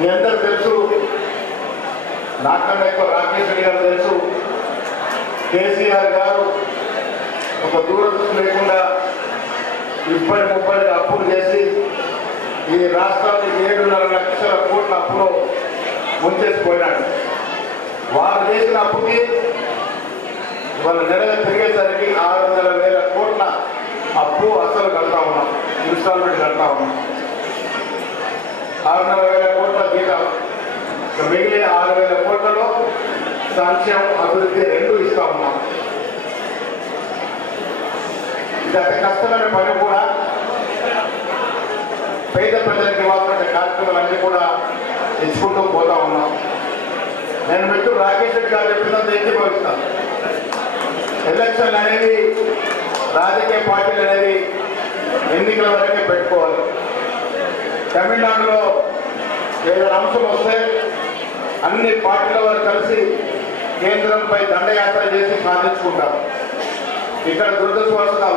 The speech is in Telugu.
మీ అందరూ తెలుసు, నాకన్నా ఎక్కువ రాకేష్ రెడ్డి గారు తెలుసు, కేసీఆర్ గారు ఒక దూరదృష్టి లేకుండా ఇప్పటి ముప్పటికి అప్పులు చేసి ఈ రాష్ట్రానికి 7.5 లక్షల కోట్ల అప్పులో ముంచేసిపోయినాడు. వారు చేసిన అప్పుకి వాళ్ళ నెలలు తిరిగేసరికి 600,000 కోట్ల అప్పు అసలు కడతా ఉన్నాం, ఇన్స్టాల్మెంట్ కడతా ఉన్నాం. 600,000 కోట్ల జీతం, మిగిలిన 6,000 కోట్లలో సంక్షేమం అభివృద్ధి 2 ఇస్తా ఉన్నాం. ఇది అతి కష్టమైన పని కూడా. పేద ప్రజలకు ఇవ్వాల్సిన కార్యక్రమాలన్నీ కూడా తెచ్చుకుంటూ పోతా ఉన్నాం. నేను మిత్రుడు రాకేష్ రెడ్డి గారు చెప్పినంత ఏకీభవిస్తాను. ఎలక్షన్ అనేది, రాజకీయ పార్టీలు అనేది ఎన్నికల వరకే పెట్టుకోవాలి. తమిళనాడులో ఏదైనా అంశం వస్తే అన్ని పార్టీల వారు కలిసి కేంద్రంపై దండయాత్ర చేసి సాధించుకుంటారు. ఇక్కడ దురదృష్టవశాత్తు